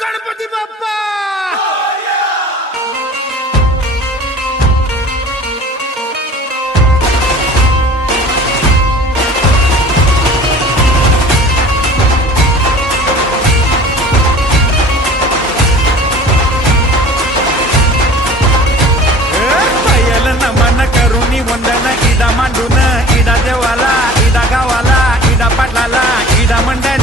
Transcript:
गणपती बाप्पा नमन करुणी वंदन इडा मांडून इडा देवाला इडा गावाला इडा पाटलाला इडा मंडळ